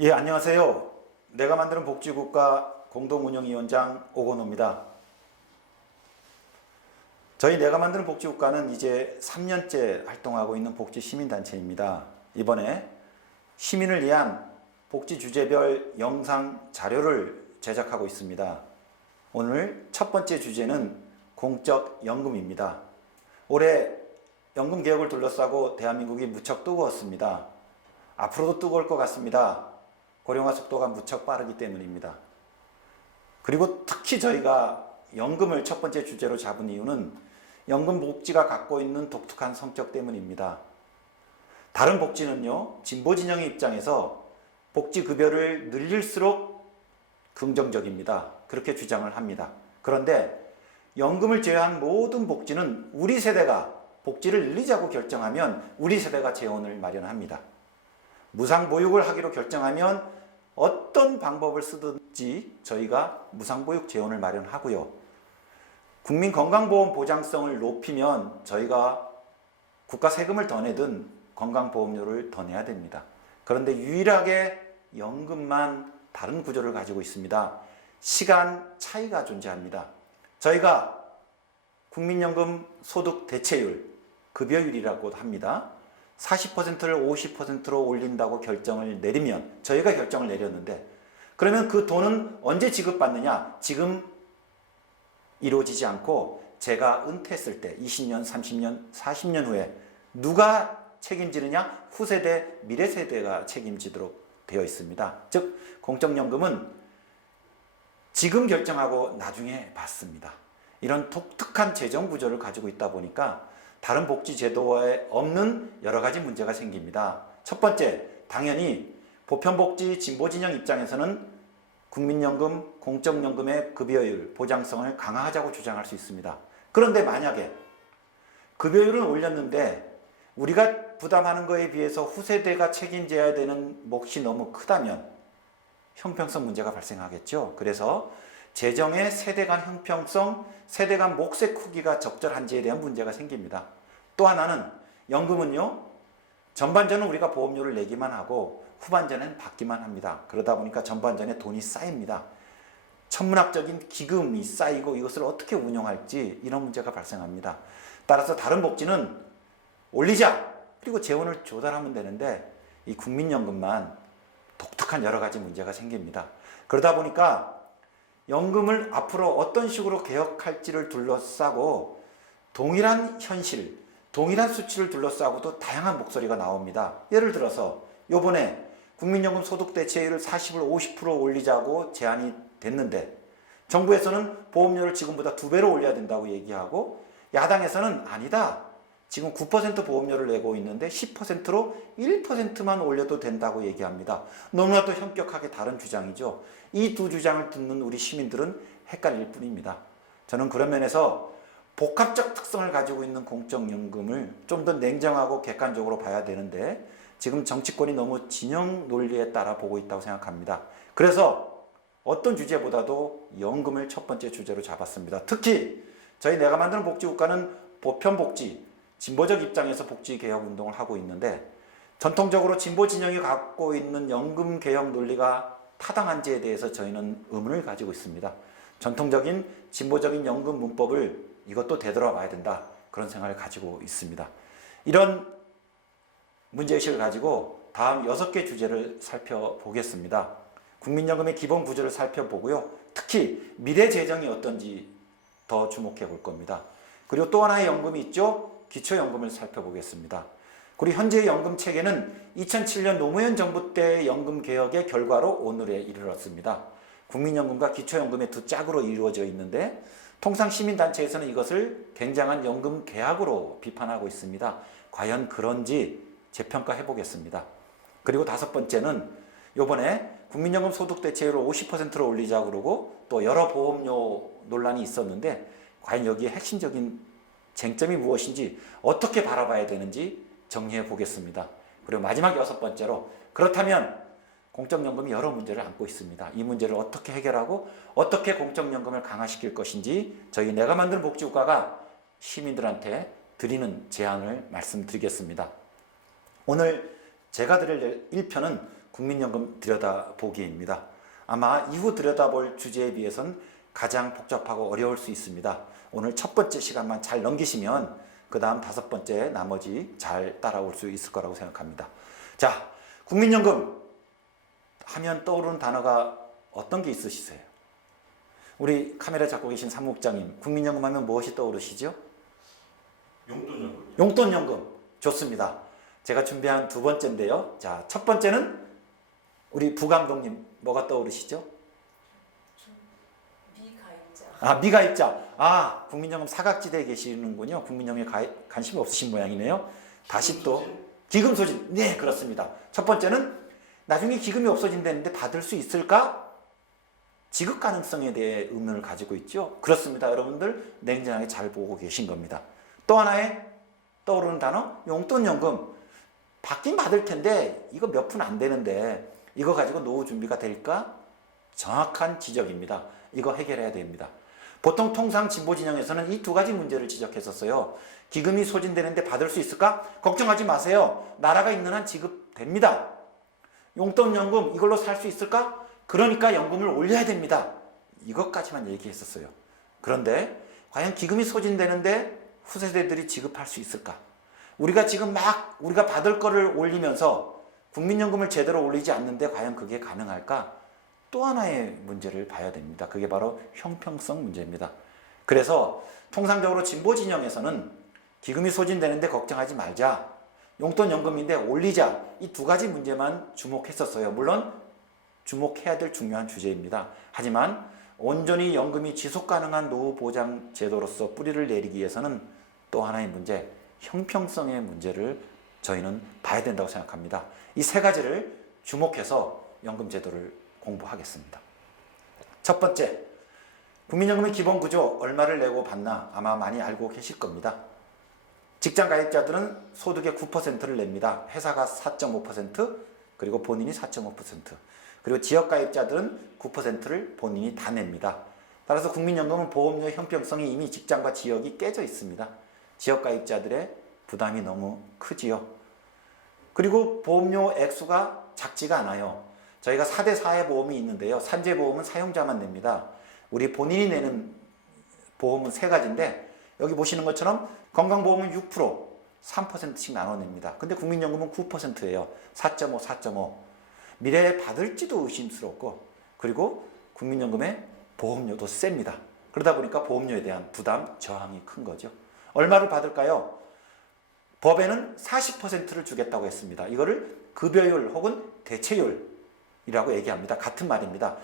예, 안녕하세요. 내가 만드는 복지국가 공동운영위원장 오건호입니다. 저희 내가 만드는 복지국가는 이제 3년째 활동하고 있는 복지시민단체입니다. 이번에 시민을 위한 복지 주제별 영상 자료를 제작하고 있습니다. 오늘 첫 번째 주제는 공적 연금입니다. 올해 연금 개혁을 둘러싸고 대한민국이 무척 뜨거웠습니다. 앞으로도 뜨거울 것 같습니다. 고령화 속도가 무척 빠르기 때문입니다. 그리고 특히 저희가 연금을 첫 번째 주제로 잡은 이유는 연금 복지가 갖고 있는 독특한 성격 때문입니다. 다른 복지는요, 진보 진영의 입장에서 복지 급여를 늘릴수록 긍정적입니다. 그렇게 주장을 합니다. 그런데 연금을 제외한 모든 복지는 우리 세대가 복지를 늘리자고 결정하면 우리 세대가 재원을 마련합니다. 무상보육을 하기로 결정하면 어떤 방법을 쓰든지 저희가 무상보육 재원을 마련하고요. 국민건강보험 보장성을 높이면 저희가 국가 세금을 더 내든 건강보험료를 더 내야 됩니다. 그런데 유일하게 연금만 다른 구조를 가지고 있습니다. 시간 차이가 존재합니다. 저희가 국민연금 소득 대체율, 급여율이라고 합니다. 40%를 50%로 올린다고 결정을 내리면 저희가 결정을 내렸는데 그러면 그 돈은 언제 지급받느냐? 지금 이루어지지 않고 제가 은퇴했을 때 20년, 30년, 40년 후에 누가 책임지느냐? 후세대, 미래세대가 책임지도록 되어 있습니다. 즉 공적연금은 지금 결정하고 나중에 받습니다. 이런 독특한 재정 구조를 가지고 있다 보니까 다른 복지 제도에 없는 여러 가지 문제가 생깁니다. 첫 번째, 당연히 보편복지 진보진영 입장에서는 국민연금, 공적연금의 급여율, 보장성을 강화하자고 주장할 수 있습니다. 그런데 만약에 급여율은 올렸는데 우리가 부담하는 것에 비해서 후세대가 책임져야 되는 몫이 너무 크다면 형평성 문제가 발생하겠죠. 그래서 재정의 세대 간 형평성, 세대 간 몫의 크기가 적절한지에 대한 문제가 생깁니다. 또 하나는 연금은요, 전반전은 우리가 보험료를 내기만 하고 후반전에는 받기만 합니다. 그러다 보니까 전반전에 돈이 쌓입니다. 천문학적인 기금이 쌓이고 이것을 어떻게 운용할지 이런 문제가 발생합니다. 따라서 다른 복지는 올리자! 그리고 재원을 조달하면 되는데 이 국민연금만 독특한 여러 가지 문제가 생깁니다. 그러다 보니까 연금을 앞으로 어떤 식으로 개혁할지를 둘러싸고 동일한 현실, 동일한 수치를 둘러싸고도 다양한 목소리가 나옵니다. 예를 들어서 이번에 국민연금 소득 대체율을 40을 50% 올리자고 제안이 됐는데 정부에서는 보험료를 지금보다 2배로 올려야 된다고 얘기하고 야당에서는 아니다. 지금 9% 보험료를 내고 있는데 10%로 1%만 올려도 된다고 얘기합니다. 너무나도 현격하게 다른 주장이죠. 이 두 주장을 듣는 우리 시민들은 헷갈릴 뿐입니다. 저는 그런 면에서 복합적 특성을 가지고 있는 공적연금을 좀 더 냉정하고 객관적으로 봐야 되는데 지금 정치권이 너무 진영 논리에 따라 보고 있다고 생각합니다. 그래서 어떤 주제보다도 연금을 첫 번째 주제로 잡았습니다. 특히 저희 내가 만드는 복지국가는 보편복지, 진보적 입장에서 복지개혁운동을 하고 있는데 전통적으로 진보 진영이 갖고 있는 연금개혁 논리가 타당한지에 대해서 저희는 의문을 가지고 있습니다. 전통적인 진보적인 연금 문법을 이것도 되돌아봐야 된다. 그런 생각을 가지고 있습니다. 이런 문제의식을 가지고 다음 6개 주제를 살펴보겠습니다. 국민연금의 기본 구조를 살펴보고요. 특히 미래 재정이 어떤지 더 주목해 볼 겁니다. 그리고 또 하나의 연금이 있죠. 기초연금을 살펴보겠습니다. 그리고 현재의 연금 체계는 2007년 노무현 정부 때 연금 개혁의 결과로 오늘에 이르렀습니다. 국민연금과 기초연금의 두 짝으로 이루어져 있는데 통상 시민단체에서는 이것을 굉장한 연금 개혁으로 비판하고 있습니다. 과연 그런지 재평가해 보겠습니다. 그리고 5번째는 이번에 국민연금 소득 대체율을 50%로 올리자고 그러고 또 여러 보험료 논란이 있었는데 과연 여기에 핵심적인 쟁점이 무엇인지 어떻게 바라봐야 되는지 정리해 보겠습니다. 그리고 마지막 6번째로 그렇다면 공적연금이 여러 문제를 안고 있습니다. 이 문제를 어떻게 해결하고 어떻게 공적연금을 강화시킬 것인지 저희 내가 만든 복지국가가 시민들한테 드리는 제안을 말씀드리겠습니다. 오늘 제가 드릴 1편은 국민연금 들여다보기입니다. 아마 이후 들여다볼 주제에 비해선 가장 복잡하고 어려울 수 있습니다. 오늘 첫 번째 시간만 잘 넘기시면 그 다음 다섯 번째 나머지 잘 따라올 수 있을 거라고 생각합니다. 자, 국민연금 하면 떠오르는 단어가 어떤 게 있으시세요? 우리 카메라 잡고 계신 사무국장님, 국민연금 하면 무엇이 떠오르시죠? 용돈연금. 용돈연금. 좋습니다. 제가 준비한 두 번째인데요. 자, 첫 번째는 우리 부감독님 뭐가 떠오르시죠? 미가입자. 미가입자. 국민연금 사각지대에 계시는군요. 국민연금에 관심이 없으신 모양이네요. 다시 또 기금 소진. 네, 그렇습니다. 첫 번째는 나중에 기금이 없어진다는데 받을 수 있을까? 지급 가능성에 대해 의문을 가지고 있죠. 그렇습니다. 여러분들 냉정하게 잘 보고 계신 겁니다. 또 하나의 떠오르는 단어, 용돈연금. 받긴 받을 텐데 이거 몇 푼 안 되는데 이거 가지고 노후 준비가 될까? 정확한 지적입니다. 이거 해결해야 됩니다. 보통 통상 진보 진영에서는 이 두 가지 문제를 지적했었어요. 기금이 소진되는데 받을 수 있을까? 걱정하지 마세요. 나라가 있는 한 지급됩니다. 용돈연금 이걸로 살 수 있을까? 그러니까 연금을 올려야 됩니다. 이것까지만 얘기했었어요. 그런데 과연 기금이 소진되는데 후세대들이 지급할 수 있을까? 우리가 지금 우리가 받을 거를 올리면서 국민연금을 제대로 올리지 않는데 과연 그게 가능할까? 또 하나의 문제를 봐야 됩니다. 그게 바로 형평성 문제입니다. 그래서 통상적으로 진보 진영에서는 기금이 소진되는데 걱정하지 말자. 용돈연금인데 올리자. 이 두 가지 문제만 주목했었어요. 물론 주목해야 될 중요한 주제입니다. 하지만 온전히 연금이 지속 가능한 노후 보장 제도로서 뿌리를 내리기 위해서는 또 하나의 문제, 형평성의 문제를 저희는 봐야 된다고 생각합니다. 이 세 가지를 주목해서 연금 제도를 공부하겠습니다. 첫 번째, 국민연금의 기본 구조 얼마를 내고 받나 아마 많이 알고 계실 겁니다. 직장 가입자들은 소득의 9%를 냅니다. 회사가 4.5%, 그리고 본인이 4.5%, 그리고 지역 가입자들은 9%를 본인이 다 냅니다. 따라서 국민연금은 보험료 형평성이 이미 직장과 지역이 깨져 있습니다. 지역 가입자들의 부담이 너무 크지요. 그리고 보험료 액수가 작지가 않아요. 저희가 4대 4의 보험이 있는데요. 산재보험은 사용자만 냅니다. 우리 본인이 내는 보험은 세 가지인데 여기 보시는 것처럼 건강보험은 6%, 3%씩 나눠냅니다. 근데 국민연금은 9%예요. 4.5, 4.5. 미래에 받을지도 의심스럽고 그리고 국민연금의 보험료도 셉니다. 그러다 보니까 보험료에 대한 부담 저항이 큰 거죠. 얼마를 받을까요? 법에는 40%를 주겠다고 했습니다. 이거를 급여율 혹은 대체율이라고 얘기합니다. 같은 말입니다.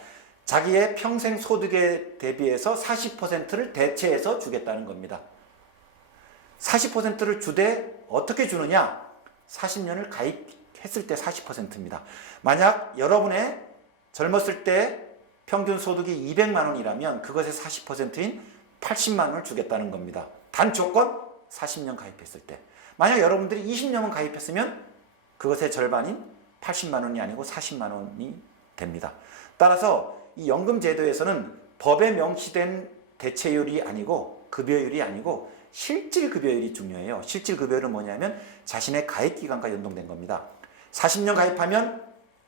자기의 평생 소득에 대비해서 40%를 대체해서 주겠다는 겁니다. 40%를 주되 어떻게 주느냐? 40년을 가입했을 때 40%입니다. 만약 여러분의 젊었을 때 평균 소득이 200만 원이라면 그것의 40%인 80만 원을 주겠다는 겁니다. 단 조건 40년 가입했을 때. 만약 여러분들이 20년만 가입했으면 그것의 절반인 80만 원이 아니고 40만 원이 됩니다. 따라서 이 연금 제도에서는 법에 명시된 대체율이 아니고 급여율이 아니고 실질 급여율이 중요해요. 실질 급여율은 뭐냐면 자신의 가입 기간과 연동된 겁니다. 40년 가입하면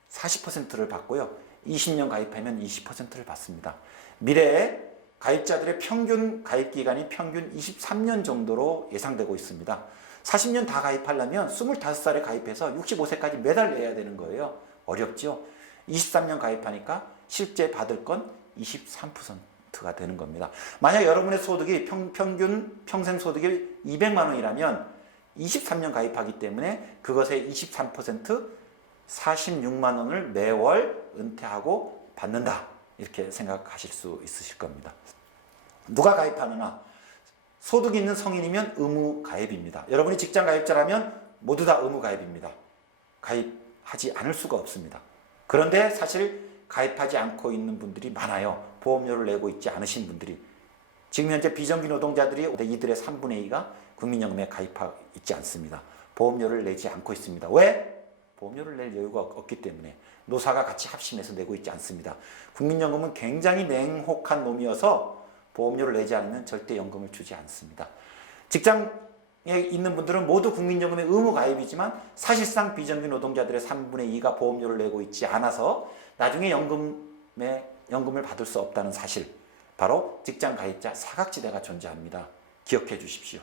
40%를 받고요. 20년 가입하면 20%를 받습니다. 미래에 가입자들의 평균 가입 기간이 평균 23년 정도로 예상되고 있습니다. 40년 다 가입하려면 25살에 가입해서 65세까지 매달 내야 되는 거예요. 어렵죠? 23년 가입하니까 실제 받을 건 23%가 되는 겁니다. 만약 여러분의 소득이 평균 평생 소득이 200만 원이라면 23년 가입하기 때문에 그것의 23% 46만 원을 매월 은퇴하고 받는다. 이렇게 생각하실 수 있으실 겁니다. 누가 가입하느냐? 소득 있는 성인이면 의무 가입입니다. 여러분이 직장 가입자라면 모두 다 의무 가입입니다. 가입하지 않을 수가 없습니다. 그런데 사실 가입하지 않고 있는 분들이 많아요. 보험료를 내고 있지 않으신 분들이. 지금 현재 비정규 노동자들이 이들의 3분의 2가 국민연금에 가입하고 있지 않습니다. 보험료를 내지 않고 있습니다. 왜? 보험료를 낼 여유가 없기 때문에. 노사가 같이 합심해서 내고 있지 않습니다. 국민연금은 굉장히 냉혹한 놈이어서 보험료를 내지 않으면 절대 연금을 주지 않습니다. 직장 있는 분들은 모두 국민연금의 의무 가입이지만 사실상 비정규 노동자들의 3분의 2가 보험료를 내고 있지 않아서 나중에 연금을 받을 수 없다는 사실, 바로 직장 가입자 사각지대가 존재합니다. 기억해 주십시오.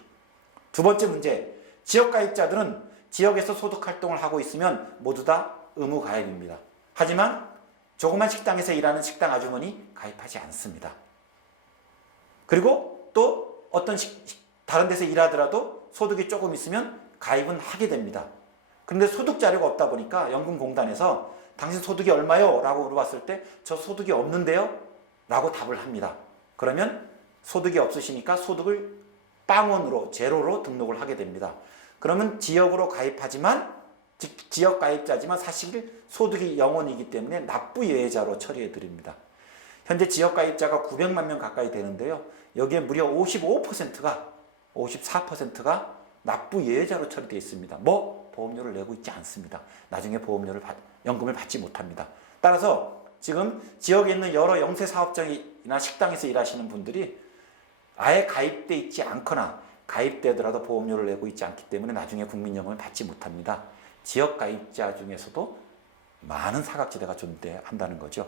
두 번째 문제, 지역 가입자들은 지역에서 소득 활동을 하고 있으면 모두 다 의무 가입입니다. 하지만 조그만 식당에서 일하는 식당 아주머니 가입하지 않습니다. 그리고 또 어떤 다른 데서 일하더라도 소득이 조금 있으면 가입은 하게 됩니다. 그런데 소득 자료가 없다 보니까 연금공단에서 당신 소득이 얼마요? 라고 물어봤을 때 저 소득이 없는데요? 라고 답을 합니다. 그러면 소득이 없으시니까 소득을 빵원으로, 제로로 등록을 하게 됩니다. 그러면 지역으로 가입하지만, 지역 가입자지만 사실 소득이 0원이기 때문에 납부 예외자로 처리해 드립니다. 현재 지역 가입자가 900만 명 가까이 되는데요. 여기에 무려 54%가 납부 예외자로 처리되어 있습니다. 보험료를 내고 있지 않습니다. 나중에 연금을 받지 못합니다. 따라서 지금 지역에 있는 여러 영세 사업장이나 식당에서 일하시는 분들이 아예 가입돼 있지 않거나 가입되더라도 보험료를 내고 있지 않기 때문에 나중에 국민연금을 받지 못합니다. 지역 가입자 중에서도 많은 사각지대가 존재한다는 거죠.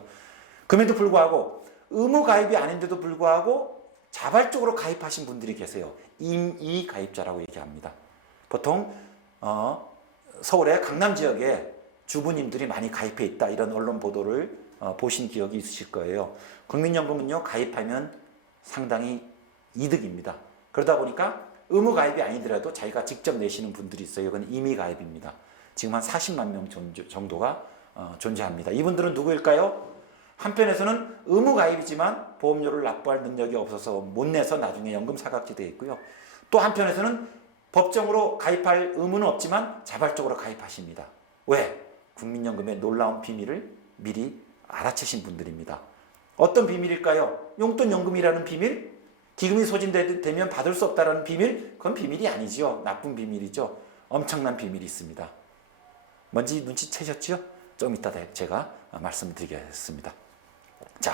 그럼에도 불구하고 의무 가입이 아닌데도 불구하고 자발적으로 가입하신 분들이 계세요. 임의 가입자라고 얘기합니다. 보통 서울의 강남 지역에 주부님들이 많이 가입해 있다, 이런 언론 보도를 보신 기억이 있으실 거예요. 국민연금은요, 가입하면 상당히 이득입니다. 그러다 보니까 의무 가입이 아니더라도 자기가 직접 내시는 분들이 있어요. 이건 임의 가입입니다. 지금 한 40만 명 정도가 존재합니다. 이분들은 누구일까요? 한편에서는 의무 가입이지만 보험료를 납부할 능력이 없어서 못 내서 나중에 연금 사각지대에 있고요. 또 한편에서는 법정으로 가입할 의무는 없지만 자발적으로 가입하십니다. 왜? 국민연금의 놀라운 비밀을 미리 알아채신 분들입니다. 어떤 비밀일까요? 용돈연금이라는 비밀? 기금이 소진되면 받을 수 없다는 비밀? 그건 비밀이 아니죠. 나쁜 비밀이죠. 엄청난 비밀이 있습니다. 뭔지 눈치채셨죠? 좀 이따 제가 말씀드리겠습니다. 자,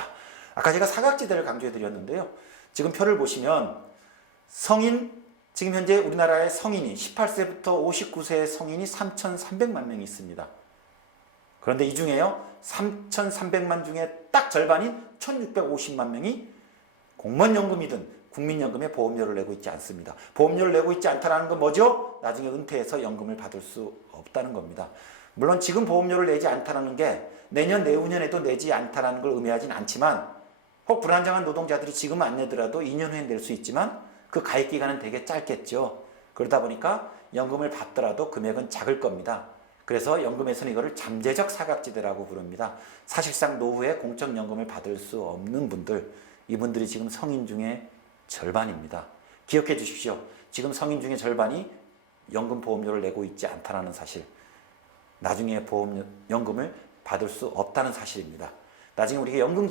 아까 제가 사각지대를 강조해 드렸는데요. 지금 표를 보시면 지금 현재 우리나라의 성인이 18세부터 59세의 성인이 3,300만 명이 있습니다. 그런데 이 중에요, 3,300만 중에 딱 절반인 1,650만 명이 공무원연금이든 국민연금에 보험료를 내고 있지 않습니다. 보험료를 내고 있지 않다는 건 뭐죠? 나중에 은퇴해서 연금을 받을 수 없다는 겁니다. 물론 지금 보험료를 내지 않다는 게 내년, 내후년에도 내지 않다는 걸 의미하진 않지만, 혹 불안정한 노동자들이 지금 안 내더라도 2년 후에 낼 수 있지만 그 가입 기간은 되게 짧겠죠. 그러다 보니까 연금을 받더라도 금액은 작을 겁니다. 그래서 연금에서는 이거를 잠재적 사각지대라고 부릅니다. 사실상 노후에 공적연금을 받을 수 없는 분들, 이분들이 지금 성인 중에 절반입니다. 기억해 주십시오. 지금 성인 중에 절반이 연금 보험료를 내고 있지 않다는 사실, 나중에 연금을 받을 수 없다는 사실입니다. 나중에 우리가 연금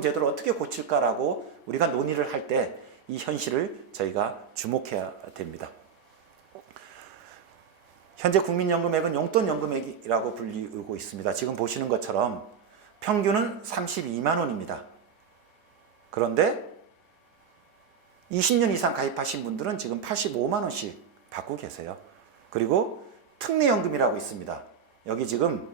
제도를 어떻게 고칠까라고 우리가 논의를 할 때 이 현실을 저희가 주목해야 됩니다. 현재 국민연금액은 용돈연금액이라고 불리고 있습니다. 지금 보시는 것처럼 평균은 32만 원입니다. 그런데 20년 이상 가입하신 분들은 지금 85만 원씩 받고 계세요. 그리고 특례연금이라고 있습니다. 여기 지금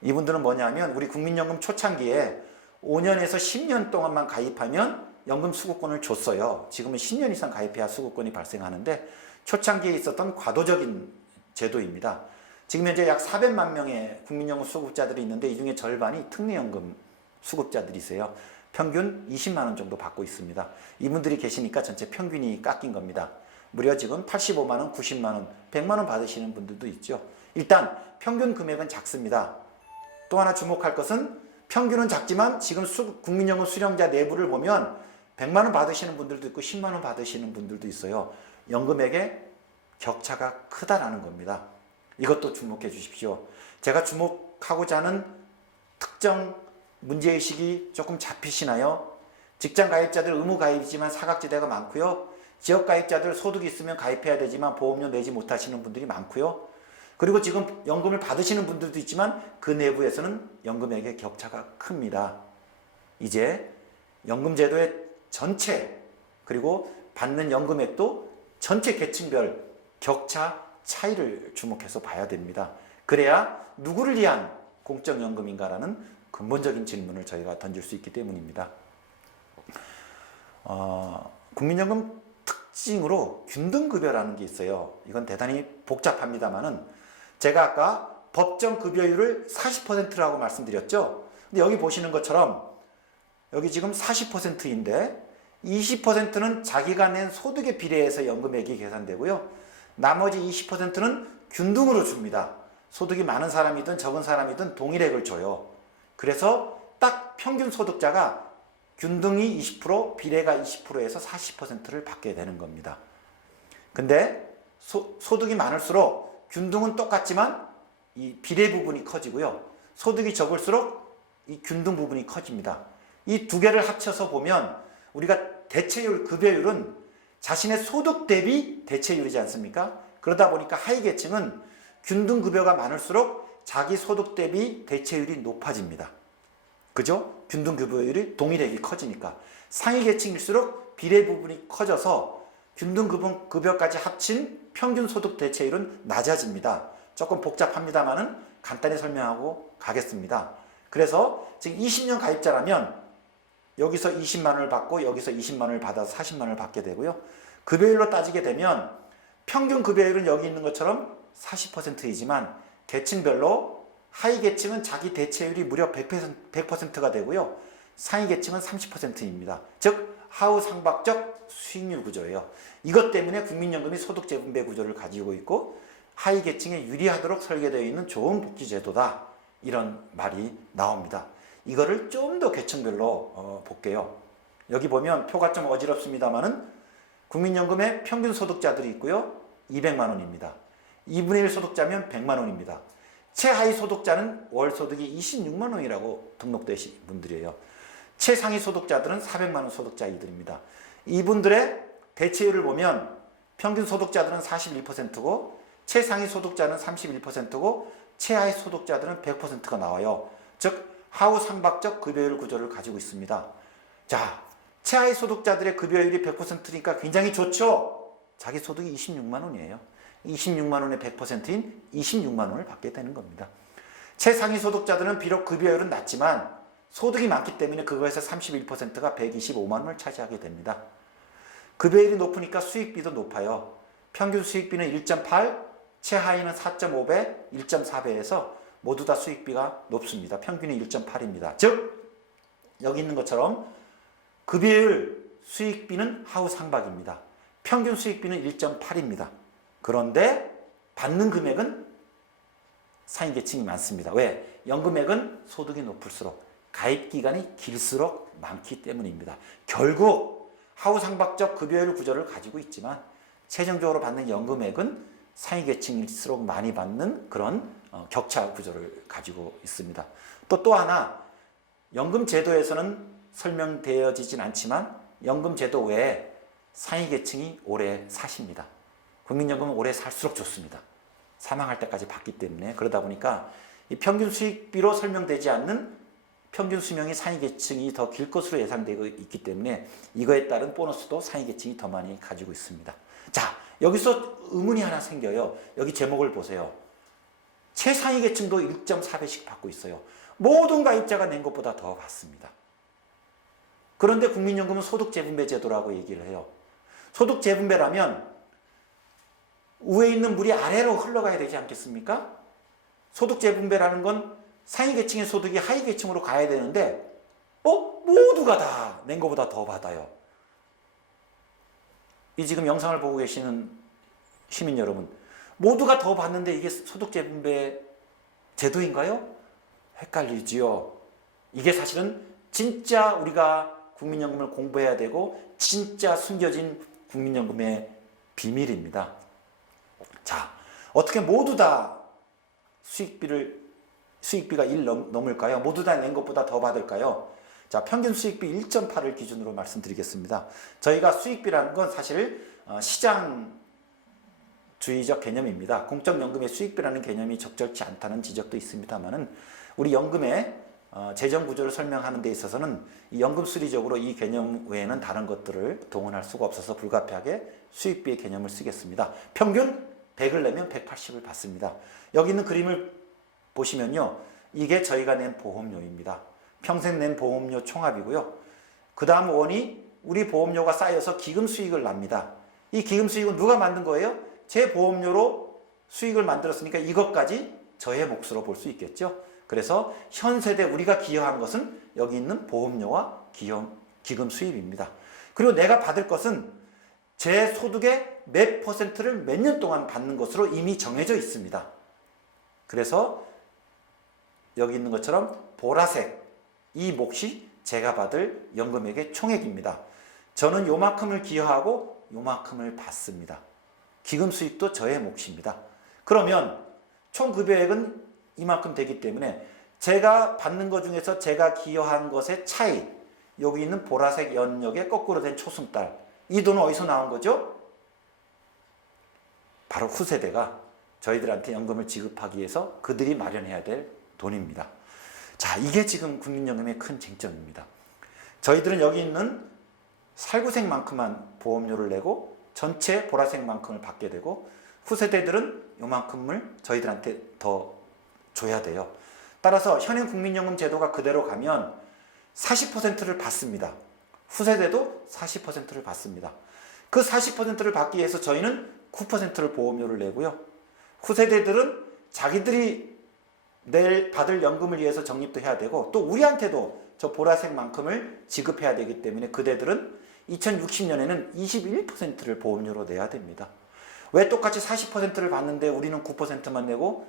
이분들은 뭐냐면 우리 국민연금 초창기에 5년에서 10년 동안만 가입하면 연금 수급권을 줬어요. 지금은 10년 이상 가입해야 수급권이 발생하는데 초창기에 있었던 과도적인 제도입니다. 지금 현재 약 400만 명의 국민연금 수급자들이 있는데 이 중에 절반이 특례연금 수급자들이세요. 평균 20만 원 정도 받고 있습니다. 이분들이 계시니까 전체 평균이 깎인 겁니다. 무려 지금 85만 원, 90만 원, 100만 원 받으시는 분들도 있죠. 일단 평균 금액은 작습니다. 또 하나 주목할 것은 평균은 작지만 지금 국민연금 수령자 내부를 보면 100만 원 받으시는 분들도 있고 10만 원 받으시는 분들도 있어요. 연금액의 격차가 크다라는 겁니다. 이것도 주목해 주십시오. 제가 주목하고자 하는 특정 문제의식이 조금 잡히시나요? 직장 가입자들 의무 가입이지만 사각지대가 많고요. 지역 가입자들 소득이 있으면 가입해야 되지만 보험료 내지 못하시는 분들이 많고요. 그리고 지금 연금을 받으시는 분들도 있지만 그 내부에서는 연금액의 격차가 큽니다. 이제 연금제도의 전체 그리고 받는 연금액도 전체 계층별 격차 차이를 주목해서 봐야 됩니다. 그래야 누구를 위한 공적연금인가라는 근본적인 질문을 저희가 던질 수 있기 때문입니다. 국민연금 특징으로 균등급여라는 게 있어요. 이건 대단히 복잡합니다만은 제가 아까 법정 급여율을 40%라고 말씀드렸죠. 근데 여기 보시는 것처럼 여기 지금 40%인데 20%는 자기가 낸 소득에 비례해서 연금액이 계산되고요. 나머지 20%는 균등으로 줍니다. 소득이 많은 사람이든 적은 사람이든 동일액을 줘요. 그래서 딱 평균 소득자가 균등이 20%, 비례가 20%에서 40%를 받게 되는 겁니다. 근데 소득이 많을수록 균등은 똑같지만 이 비례 부분이 커지고요. 소득이 적을수록 이 균등 부분이 커집니다. 이 두 개를 합쳐서 보면 우리가 대체율, 급여율은 자신의 소득 대비 대체율이지 않습니까? 그러다 보니까 하위 계층은 균등 급여가 많을수록 자기 소득 대비 대체율이 높아집니다. 그죠? 균등 급여율이 동일액이 커지니까. 상위 계층일수록 비례 부분이 커져서 균등 급여까지 합친 평균 소득 대체율은 낮아집니다. 조금 복잡합니다만은 간단히 설명하고 가겠습니다. 그래서 지금 20년 가입자라면 여기서 20만 원을 받고 여기서 20만 원을 받아서 40만 원을 받게 되고요. 급여율로 따지게 되면 평균 급여율은 여기 있는 것처럼 40%이지만 계층별로 하위 계층은 자기 대체율이 무려 100%가 되고요. 상위 계층은 30%입니다. 즉 하우상박적 수익률 구조예요. 이것 때문에 국민연금이 소득재분배 구조를 가지고 있고 하위 계층에 유리하도록 설계되어 있는 좋은 복지제도다. 이런 말이 나옵니다. 이거를 좀 더 계층별로 볼게요. 여기 보면 표가 좀 어지럽습니다만은 국민연금의 평균 소득자들이 있고요. 200만 원입니다. 2분의 1 소득자면 100만 원입니다. 최하위 소득자는 월 소득이 26만 원이라고 등록되신 분들이에요. 최상위 소득자들은 400만 원 소득자 이들입니다. 이분들의 대체율을 보면 평균 소득자들은 41%고 최상위 소득자는 31%고 최하위 소득자들은 100%가 나와요. 즉 하우상박적 급여율 구조를 가지고 있습니다. 자, 최하위 소득자들의 급여율이 100%니까 굉장히 좋죠. 자기 소득이 26만 원이에요. 26만 원의 100%인 26만 원을 받게 되는 겁니다. 최상위 소득자들은 비록 급여율은 낮지만 소득이 많기 때문에 그거에서 31%가 125만 원을 차지하게 됩니다. 급여율이 높으니까 수익비도 높아요. 평균 수익비는 1.8, 최하위는 4.5배, 1.4배에서 모두 다 수익비가 높습니다. 평균이 1.8입니다. 즉 여기 있는 것처럼 급여율 수익비는 하우상박입니다. 평균 수익비는 1.8입니다. 그런데 받는 금액은 상위 계층이 많습니다. 왜? 연금액은 소득이 높을수록 가입기간이 길수록 많기 때문입니다. 결국 하우상박적 급여율 구조를 가지고 있지만 최종적으로 받는 연금액은 상위 계층일수록 많이 받는 그런 격차 구조를 가지고 있습니다. 또 하나 연금 제도에서는 설명되어지진 않지만 연금 제도 외에 상위 계층이 오래 사십니다. 국민연금은 오래 살수록 좋습니다. 사망할 때까지 받기 때문에. 그러다 보니까 이 평균 수익비로 설명되지 않는 평균 수명이 상위 계층이 더 길 것으로 예상되고 있기 때문에 이거에 따른 보너스도 상위 계층이 더 많이 가지고 있습니다. 자, 여기서 의문이 하나 생겨요. 여기 제목을 보세요. 최상위 계층도 1.4배씩 받고 있어요. 모든 가입자가 낸 것보다 더 받습니다. 그런데 국민연금은 소득재분배 제도라고 얘기를 해요. 소득재분배라면 위에 있는 물이 아래로 흘러가야 되지 않겠습니까? 소득재분배라는 건 상위 계층의 소득이 하위 계층으로 가야 되는데 모두가 다 낸 것보다 더 받아요. 이 지금 영상을 보고 계시는 시민 여러분, 모두가 더 받는데 이게 소득재분배 제도인가요? 헷갈리지요. 이게 사실은 진짜 우리가 국민연금을 공부해야 되고 진짜 숨겨진 국민연금의 비밀입니다. 자, 어떻게 모두 다 수익비가 1 넘을까요? 모두 다 낸 것보다 더 받을까요? 자, 평균 수익비 1.8을 기준으로 말씀드리겠습니다. 저희가 수익비라는 건 사실 시장주의적 개념입니다. 공적연금의 수익비라는 개념이 적절치 않다는 지적도 있습니다만은 우리 연금의 재정 구조를 설명하는 데 있어서는 이 연금 수리적으로 이 개념 외에는 다른 것들을 동원할 수가 없어서 불가피하게 수익비의 개념을 쓰겠습니다. 평균 100을 내면 180을 받습니다. 여기 있는 그림을 보시면요. 이게 저희가 낸 보험료입니다. 평생 낸 보험료 총합이고요. 그 다음 원이 우리 보험료가 쌓여서 기금 수익을 납니다. 이 기금 수익은 누가 만든 거예요? 제 보험료로 수익을 만들었으니까 이것까지 저의 몫으로 볼 수 있겠죠. 그래서 현 세대 우리가 기여한 것은 여기 있는 보험료와 기금 수입입니다. 그리고 내가 받을 것은 제 소득의 몇 퍼센트를 몇 년 동안 받는 것으로 이미 정해져 있습니다. 그래서 여기 있는 것처럼 보라색 이 몫이 제가 받을 연금액의 총액입니다. 저는 요만큼을 기여하고 요만큼을 받습니다. 기금 수익도 저의 몫입니다. 그러면 총 급여액은 이만큼 되기 때문에 제가 받는 것 중에서 제가 기여한 것의 차이, 여기 있는 보라색 연역에 거꾸로 된 초승달, 이 돈은 어디서 나온 거죠? 바로 후세대가 저희들한테 연금을 지급하기 위해서 그들이 마련해야 될 돈입니다. 자, 이게 지금 국민연금의 큰 쟁점입니다. 저희들은 여기 있는 살구색만큼만 보험료를 내고 전체 보라색만큼을 받게 되고 후세대들은 요만큼을 저희들한테 더 줘야 돼요. 따라서 현행 국민연금 제도가 그대로 가면 40%를 받습니다. 후세대도 40%를 받습니다. 그 40%를 받기 위해서 저희는 9%를 보험료를 내고요. 후세대들은 자기들이 받을 연금을 위해서 적립도 해야 되고 또 우리한테도 저 보라색만큼을 지급해야 되기 때문에 그대들은 2060년에는 21%를 보험료로 내야 됩니다. 왜 똑같이 40%를 받는데 우리는 9%만 내고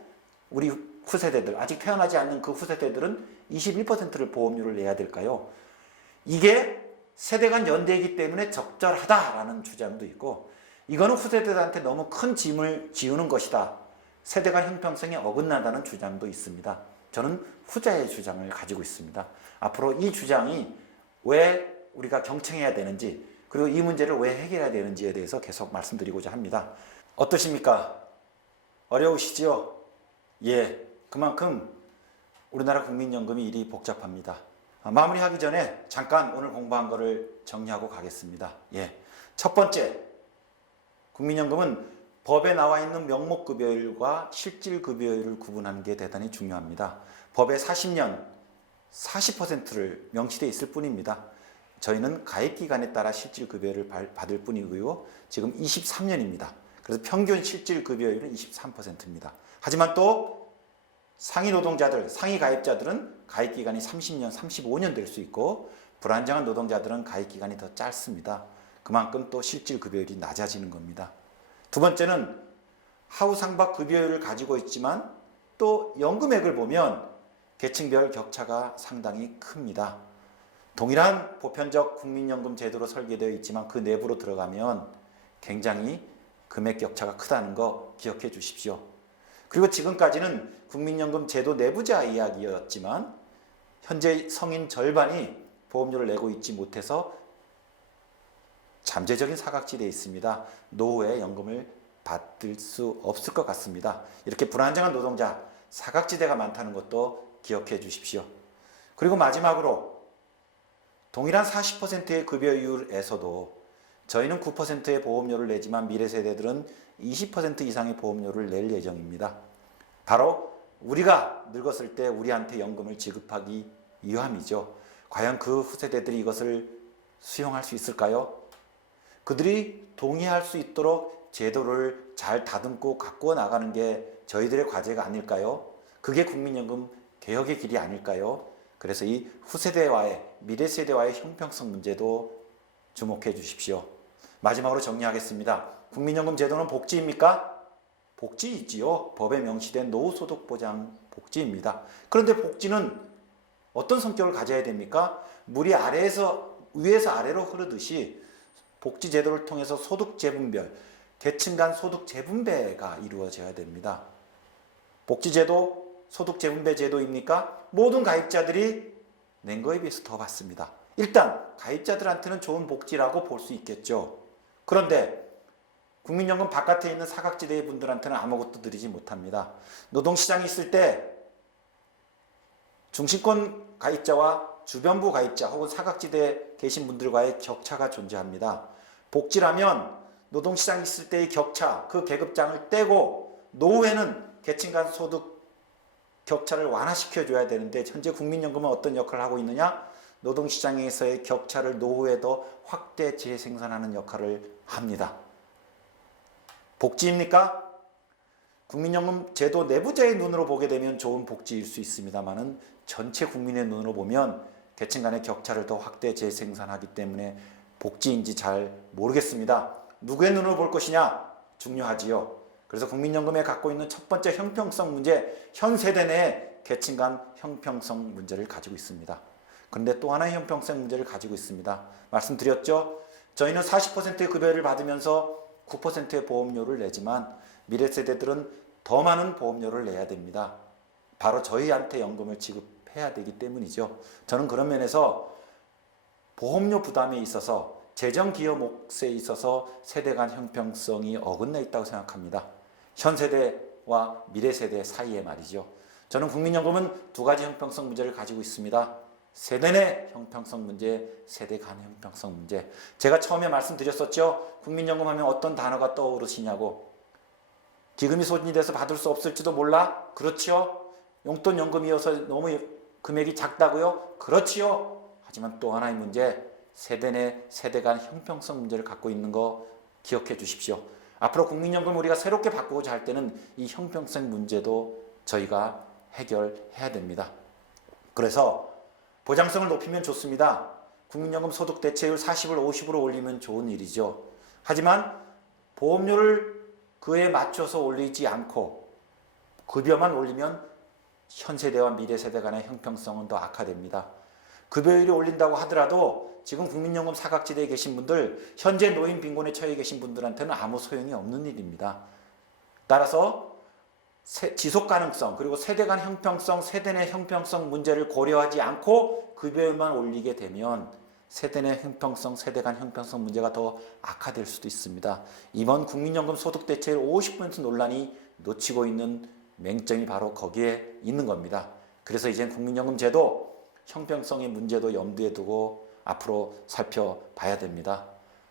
우리 후세대들, 아직 태어나지 않는 그 후세대들은 21%를 보험료를 내야 될까요? 이게 세대 간 연대이기 때문에 적절하다라는 주장도 있고 이거는 후세대들한테 너무 큰 짐을 지우는 것이다. 세대 간 형평성에 어긋난다는 주장도 있습니다. 저는 후자의 주장을 가지고 있습니다. 앞으로 이 주장이 왜 우리가 경청해야 되는지 그리고 이 문제를 왜 해결해야 되는지에 대해서 계속 말씀드리고자 합니다. 어떠십니까? 어려우시죠? 예, 그만큼 우리나라 국민연금이 일이 복잡합니다. 마무리하기 전에 잠깐 오늘 공부한 거를 정리하고 가겠습니다. 예, 첫 번째, 국민연금은 법에 나와 있는 명목급여율과 실질급여율을 구분하는 게 대단히 중요합니다. 법에 40년 40%를 명시되어 있을 뿐입니다. 저희는 가입기간에 따라 실질급여를 받을 뿐이고요. 지금 23년입니다. 그래서 평균 실질급여율은 23%입니다. 하지만 또 상위 노동자들, 상위 가입자들은 가입기간이 30년, 35년 될 수 있고 불안정한 노동자들은 가입기간이 더 짧습니다. 그만큼 또 실질급여율이 낮아지는 겁니다. 두 번째는 하우상박 급여율을 가지고 있지만 또 연금액을 보면 계층별 격차가 상당히 큽니다. 동일한 보편적 국민연금 제도로 설계되어 있지만 그 내부로 들어가면 굉장히 금액 격차가 크다는 거 기억해 주십시오. 그리고 지금까지는 국민연금 제도 내부자 이야기였지만 현재 성인 절반이 보험료를 내고 있지 못해서 잠재적인 사각지대에 있습니다. 노후에 연금을 받을 수 없을 것 같습니다. 이렇게 불안정한 노동자, 사각지대가 많다는 것도 기억해 주십시오. 그리고 마지막으로 동일한 40%의 급여율에서도 저희는 9%의 보험료를 내지만 미래 세대들은 20% 이상의 보험료를 낼 예정입니다. 바로 우리가 늙었을 때 우리한테 연금을 지급하기 위함이죠. 과연 그 후세대들이 이것을 수용할 수 있을까요? 그들이 동의할 수 있도록 제도를 잘 다듬고 가꾸어 나가는 게 저희들의 과제가 아닐까요? 그게 국민연금 개혁의 길이 아닐까요? 그래서 이 후세대와의 미래 세대와의 형평성 문제도 주목해 주십시오. 마지막으로 정리하겠습니다. 국민연금 제도는 복지입니까? 복지이지요. 법에 명시된 노후소득보장 복지입니다. 그런데 복지는 어떤 성격을 가져야 됩니까? 물이 위에서 아래로 흐르듯이 복지 제도를 통해서 소득 재분별, 계층 간 소득 재분배가 이루어져야 됩니다. 복지 제도, 소득 재분배 제도입니까? 모든 가입자들이 낸 거에 비해서 더 받습니다. 일단 가입자들한테는 좋은 복지라고 볼 수 있겠죠. 그런데 국민연금 바깥에 있는 사각지대의 분들한테는 아무것도 드리지 못합니다. 노동시장이 있을 때 중심권 가입자와 주변부 가입자 혹은 사각지대에 계신 분들과의 격차가 존재합니다. 복지라면 노동시장에 있을 때의 격차, 그 계급장을 떼고 노후에는 계층 간 소득 격차를 완화시켜줘야 되는데 현재 국민연금은 어떤 역할을 하고 있느냐? 노동시장에서의 격차를 노후에도 확대 재생산하는 역할을 합니다. 복지입니까? 국민연금 제도 내부자의 눈으로 보게 되면 좋은 복지일 수 있습니다만은 전체 국민의 눈으로 보면 계층 간의 격차를 더 확대 재생산하기 때문에 복지인지 잘 모르겠습니다. 누구의 눈으로 볼 것이냐? 중요하지요. 그래서 국민연금에 갖고 있는 첫 번째 형평성 문제, 현 세대 내에 계층 간 형평성 문제를 가지고 있습니다. 그런데 또 하나의 형평성 문제를 가지고 있습니다. 말씀드렸죠? 저희는 40%의 급여를 받으면서 9%의 보험료를 내지만 미래 세대들은 더 많은 보험료를 내야 됩니다. 바로 저희한테 연금을 지급해야 되기 때문이죠. 저는 그런 면에서 보험료 부담에 있어서 재정 기여 몫에 있어서 세대 간 형평성이 어긋나 있다고 생각합니다. 현 세대와 미래 세대 사이에 말이죠. 저는 국민연금은 두 가지 형평성 문제를 가지고 있습니다. 세대 내 형평성 문제, 세대 간 형평성 문제. 제가 처음에 말씀드렸었죠. 국민연금 하면 어떤 단어가 떠오르시냐고. 기금이 소진이 돼서 받을 수 없을지도 몰라? 그렇지요. 용돈 연금이어서 너무 금액이 작다고요? 그렇지요. 하지만 또 하나의 문제, 세대 내 세대 간 형평성 문제를 갖고 있는 거 기억해 주십시오. 앞으로 국민연금 우리가 새롭게 바꾸고자 할 때는 이 형평성 문제도 저희가 해결해야 됩니다. 그래서 보장성을 높이면 좋습니다. 국민연금 소득 대체율 40을 50으로 올리면 좋은 일이죠. 하지만 보험료를 그에 맞춰서 올리지 않고 급여만 올리면 현 세대와 미래 세대 간의 형평성은 더 악화됩니다. 급여율이 올린다고 하더라도 지금 국민연금 사각지대에 계신 분들, 현재 노인 빈곤에 처해 계신 분들한테는 아무 소용이 없는 일입니다. 따라서 지속 가능성 그리고 세대 간 형평성, 세대 내 형평성 문제를 고려하지 않고 급여율만 올리게 되면 세대 내 형평성, 세대 간 형평성 문제가 더 악화될 수도 있습니다. 이번 국민연금 소득 대체율 50% 논란이 놓치고 있는 맹점이 바로 거기에 있는 겁니다. 그래서 이제 국민연금 제도 형평성의 문제도 염두에 두고 앞으로 살펴봐야 됩니다.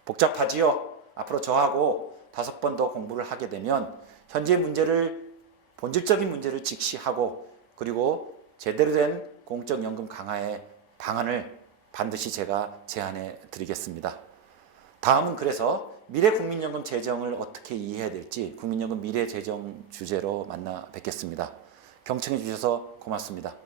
복잡하지요? 앞으로 저하고 5번 더 공부를 하게 되면 현재 문제를 본질적인 문제를 직시하고 그리고 제대로 된 공적연금 강화의 방안을 반드시 제가 제안해 드리겠습니다. 다음은 그래서 미래 국민연금 재정을 어떻게 이해해야 될지 국민연금 미래 재정 주제로 만나 뵙겠습니다. 경청해 주셔서 고맙습니다.